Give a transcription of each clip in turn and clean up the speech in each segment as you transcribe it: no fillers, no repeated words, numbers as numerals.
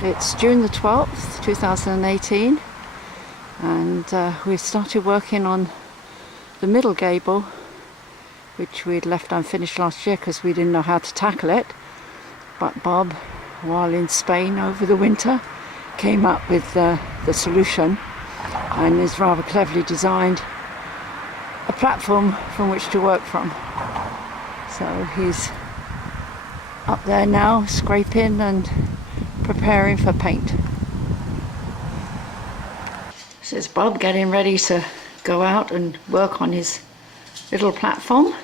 It's June the 12th, 2018, and we've started working on the middle gable, which we'd left unfinished last year because we didn't know how to tackle it. But Bob, while in Spain over the winter, came up with the solution and has rather cleverly designed a platform from which to work from. So he's up there now, scraping and preparing for paint. This is Bob getting ready to go out and work on his little platform.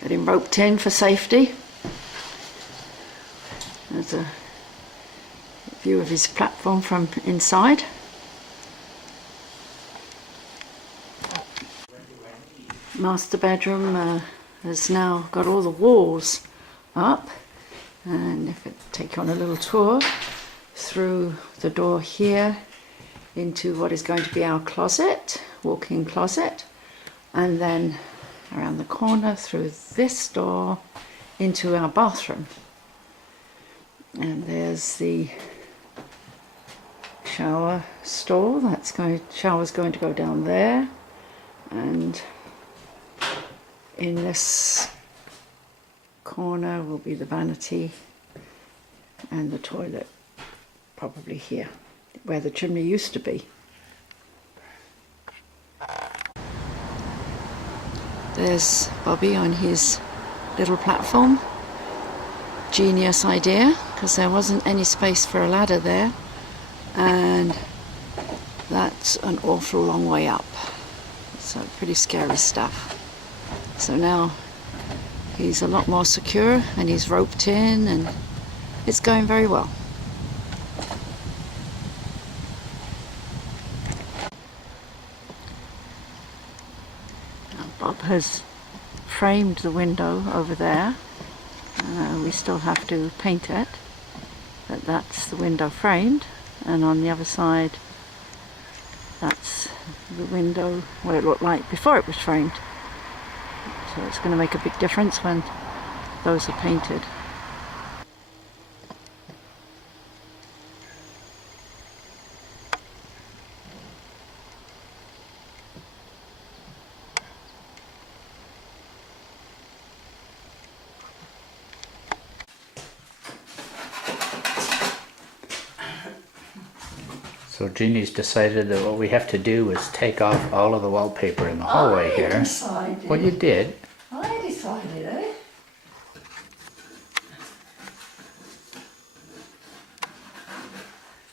Getting roped in for safety. There's a view of his platform from inside. Master bedroom has now got all the walls up, and if I take you on a little tour through the door here into what is going to be our closet, walk-in closet, and then around the corner through this door into our bathroom. And there's the shower stall. Shower's going to go down there, and in this corner will be the vanity and the toilet, probably here where the chimney used to be. There's Bobby on his little platform. Genius idea, because there wasn't any space for a ladder there, and that's an awful long way up, so pretty scary stuff. So now he's a lot more secure and he's roped in and it's going very well. Now Bob has framed the window over there. We still have to paint it, but that's the window framed, and on the other side that's the window what it looked like before it was framed. So it's going to make a big difference when those are painted. So Jeannie's decided that what we have to do is take off all of the wallpaper in the hallway here. Decided. Well, you did. I decided, eh?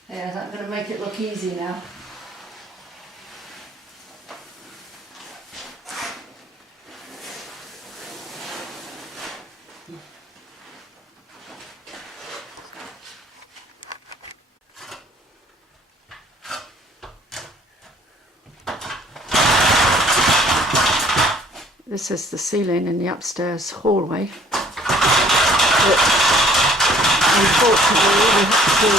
Yeah, that's going to make it look easy now. This is the ceiling in the upstairs hallway. But unfortunately, we had to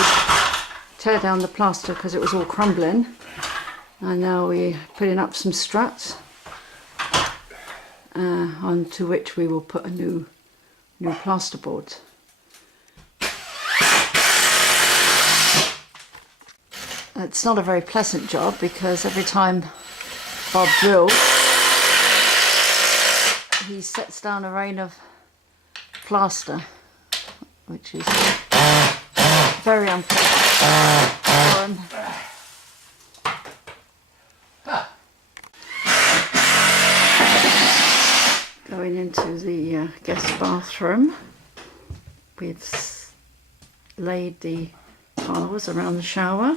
tear down the plaster because it was all crumbling. And now we're putting up some struts onto which we will put a new plasterboard. It's not a very pleasant job because every time Bob drills, he sets down a rain of plaster, which is very unpleasant for him. Going into the guest bathroom, we've laid the tiles around the shower.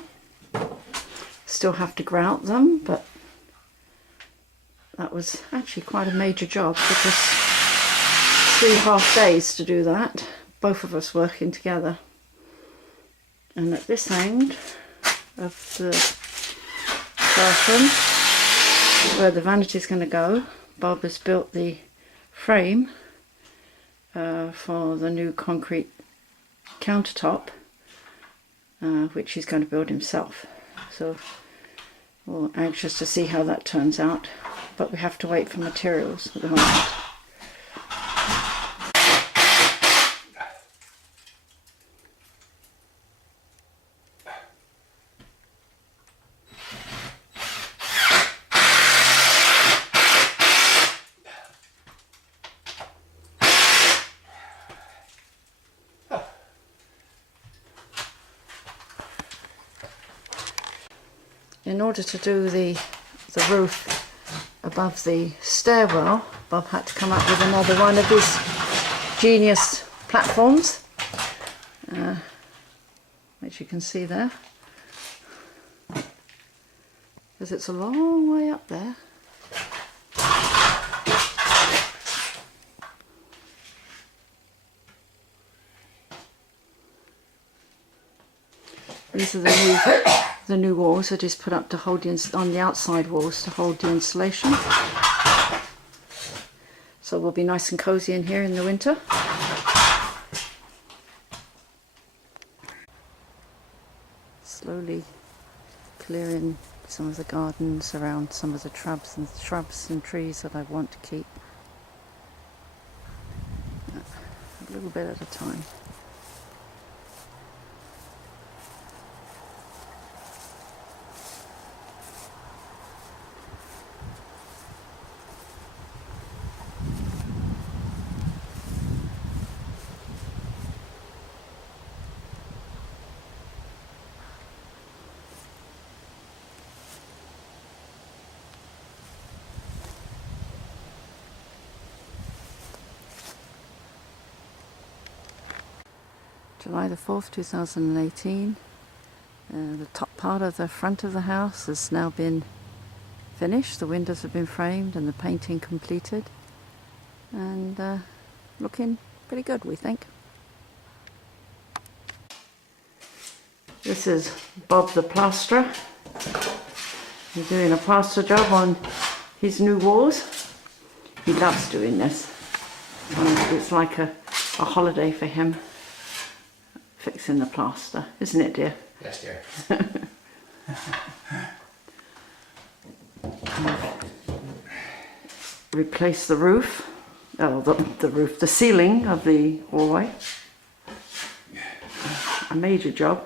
Still have to grout them, but that was actually quite a major job. It took us 3.5 days to do that, both of us working together. And at this end of the bathroom, where the vanity is going to go, Bob has built the frame for the new concrete countertop, which he's going to build himself. So we're anxious to see how that turns out, but we have to wait for materials at the moment. in order to do the roof above the stairwell, Bob had to come up with another one of his genius platforms, which you can see there, because it's a long way up there. These are the new walls that is put up to hold on the outside walls to hold the insulation. So we'll be nice and cozy in here in the winter. Slowly clearing some of the gardens around some of the shrubs and trees that I want to keep. A little bit at a time. July the 4th, 2018. The top part of the front of the house has now been finished. The windows have been framed and the painting completed. And looking pretty good, we think. This is Bob the plasterer. He's doing a plaster job on his new walls. He loves doing this. It's like a holiday for him. Fixing the plaster, isn't it, dear? Yes, dear. Replace the roof, the ceiling of the hallway. A major job,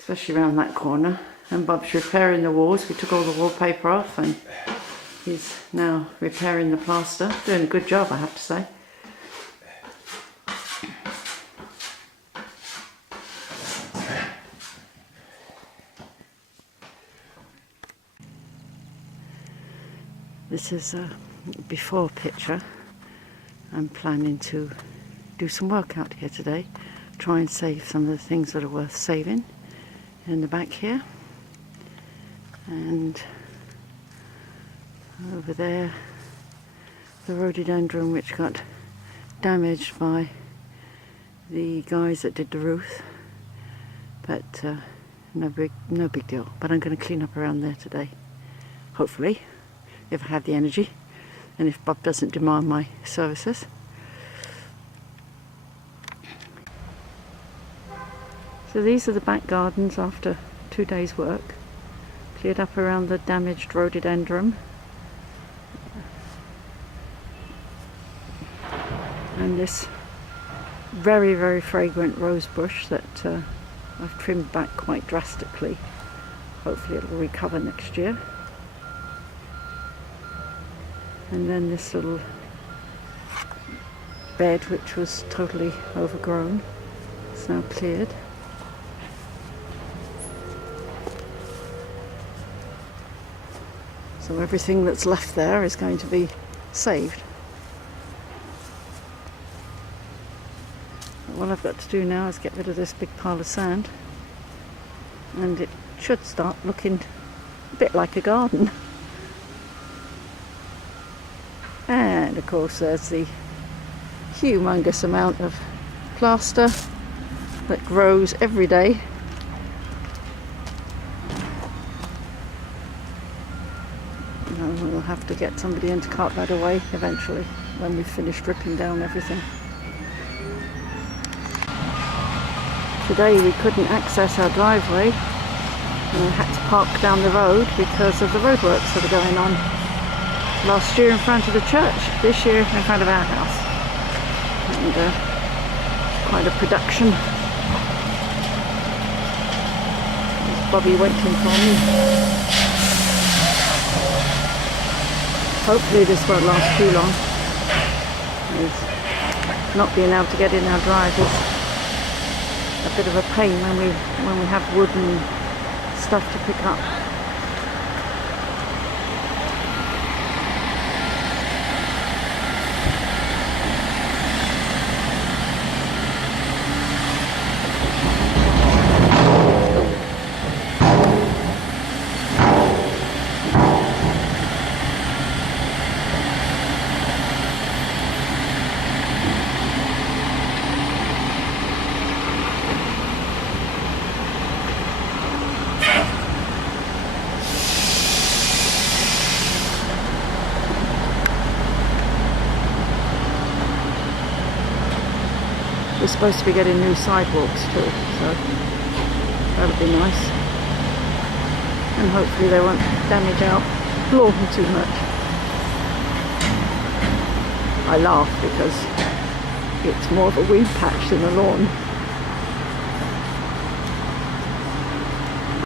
especially around that corner. And Bob's repairing the walls. We took all the wallpaper off and he's now repairing the plaster. Doing a good job, I have to say. This is a before picture. I'm planning to do some work out here today. Try and save some of the things that are worth saving in the back here. And over there, the rhododendron which got damaged by the guys that did the roof. But no big deal. But I'm going to clean up around there today, hopefully. If I have the energy and if Bob doesn't demand my services. So these are the back gardens after 2 days work. Cleared up around the damaged rhododendron. And this very, very fragrant rose bush that I've trimmed back quite drastically. Hopefully it will recover next year. And then this little bed which was totally overgrown. It's now cleared. So everything that's left there is going to be saved. But what I've got to do now is get rid of this big pile of sand. And it should start looking a bit like a garden. And of course there's the humongous amount of plaster that grows every day. And we'll have to get somebody in to cart that away eventually when we've finished ripping down everything. Today we couldn't access our driveway and we had to park down the road because of the roadworks that are going on. Last year in front of the church, this year in front of our house. And quite a production. Bobby went in for me. Hopefully this won't last too long. Not being able to get in our drive is a bit of a pain when we have wood and stuff to pick up. we're supposed to be getting new sidewalks too, so that'll be nice. And hopefully they won't damage our lawn too much. I laugh because it's more of a weed patch than a lawn.